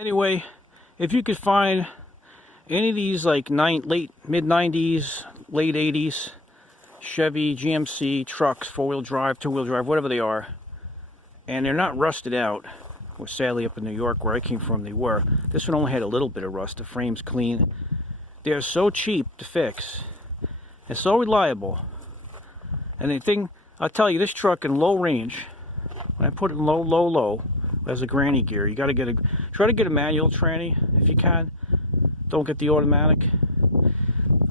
Anyway, if you could find any of these like mid-90s, late 80s Chevy, GMC trucks, four-wheel drive, two-wheel drive, whatever they are, and they're not rusted out, well, sadly up in New York where I came from they were. This one only had a little bit of rust. The frame's clean. They're so cheap to fix and so reliable. And the thing, I'll tell you, this truck in low range, when I put it in low, as a granny gear, you got to try to get a manual tranny if you can. Don't get the automatic.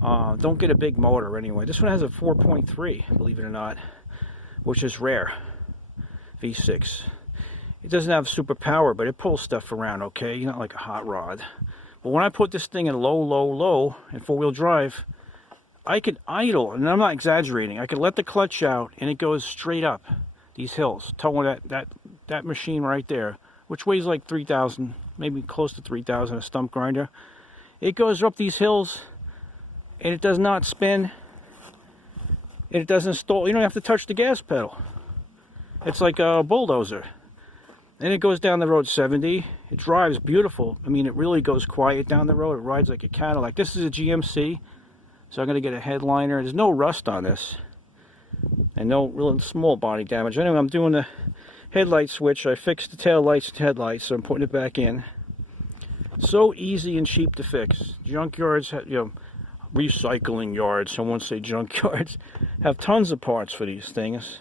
Don't get a big motor anyway. This one has a 4.3, believe it or not, which is rare. V6. It doesn't have super power, but it pulls stuff around, okay? Not like a hot rod. But when I put this thing in low, in four-wheel drive, I could idle, and I'm not exaggerating. I could let the clutch out, and it goes straight up these hills, towing that machine right there, which weighs like 3,000, maybe close to 3,000, a stump grinder. It goes up these hills, and it does not spin, and it doesn't stall. You don't have to touch the gas pedal. It's like a bulldozer. And it goes down the road 70. It drives beautiful. I mean, it really goes quiet down the road. It rides like a Cadillac. This is a GMC, so I'm going to get a headliner. There's no rust on this, and no real small body damage. Anyway, I'm doing the headlight switch. I fixed the tail lights and headlights, so I'm putting it back in. So easy and cheap to fix. Junkyards, recycling yards, I won't say junkyards, have tons of parts for these things.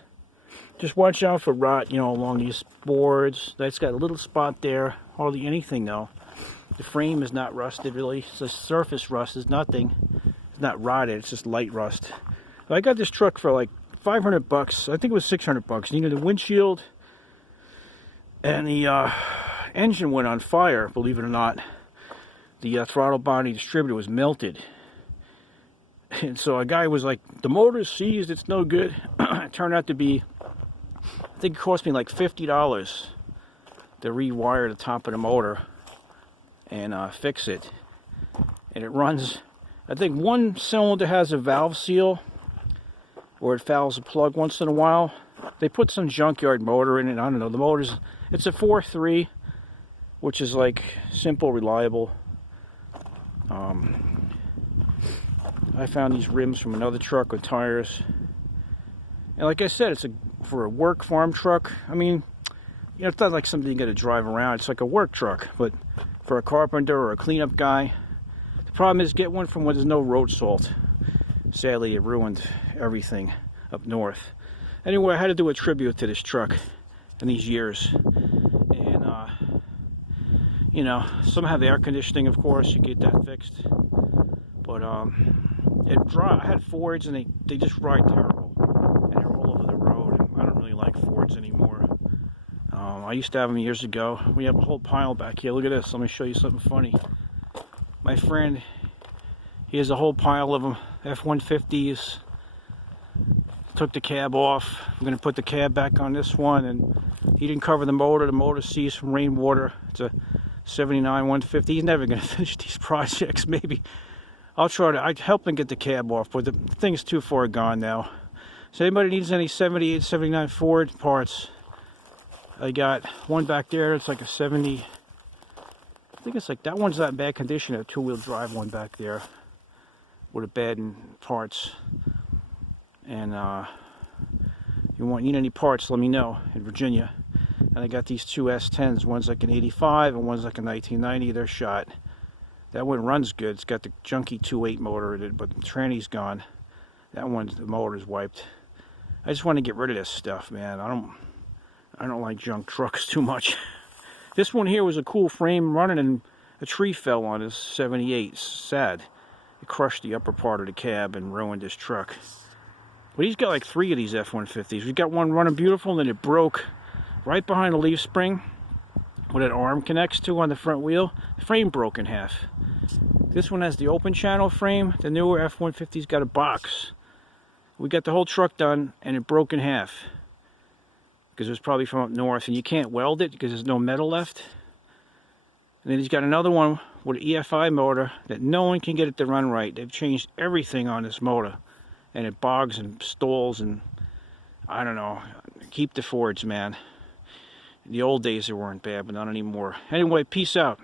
Just watch out for rot, along these boards. That's got a little spot there. Hardly anything, though. The frame is not rusted, really. It's the surface rust. It's nothing. It's not rotted. It's just light rust. I got this truck for like $500. I think it was $600. The windshield and the engine went on fire, believe it or not. The throttle body distributor was melted. And so a guy was like, the motor's seized, it's no good. It turned out to be, I think it cost me like $50 to rewire the top of the motor and fix it. And it runs, I think one cylinder has a valve seal, or it fouls a plug once in a while. They put some junkyard motor in it, I don't know. The motor's, it's a 4.3, which is like simple, reliable. I found these rims from another truck with tires. And like I said, it's for a work farm truck. I mean, it's not like something you got to drive around. It's like a work truck, but for a carpenter or a cleanup guy. The problem is, get one from where there's no road salt. Sadly, it ruined everything up north. Anyway, I had to do a tribute to this truck in these years. And, some have air conditioning, of course. You get that fixed. But, I had Fords, and they just ride terrible. And they're all over the road. And I don't really like Fords anymore. I used to have them years ago. We have a whole pile back here. Look at this. Let me show you something funny. My friend, he has a whole pile of them, F-150s. Took the cab off. I'm going to put the cab back on this one, and he didn't cover the motor. The motor seized from rainwater. It's a 79 150. He's never going to finish these projects. Maybe I'll try to. I'd help him get the cab off, but the thing's too far gone now. So anybody needs any 78, 79 Ford parts, I got one back there. It's like a 70. I think it's like, that one's not in bad condition. A two-wheel drive one back there with a bed and parts. And you need any parts, let me know, in Virginia. And I got these two S10s. One's like an 85 and one's like a 1990. They're shot. That one runs good. It's got the junky 2.8 motor in it, but the tranny's gone. That one's, the motor's wiped. I just want to get rid of this stuff, man. I don't like junk trucks too much. This one here was a cool frame running, and a tree fell on his 78. Sad. It crushed the upper part of the cab and ruined his truck. But he's got like 3 of these F-150s. We've got one running beautiful, and then it broke right behind the leaf spring where that arm connects to on the front wheel. The frame broke in half. This one has the open channel frame. The newer F-150's got a box. We got the whole truck done, and it broke in half because it was probably from up north, and you can't weld it because there's no metal left. And then he's got another one with an EFI motor that no one can get it to run right. They've changed everything on this motor, and it bogs and stalls, and I don't know. Keep the Fords, man. In the old days they weren't bad, but not anymore. Anyway, peace out.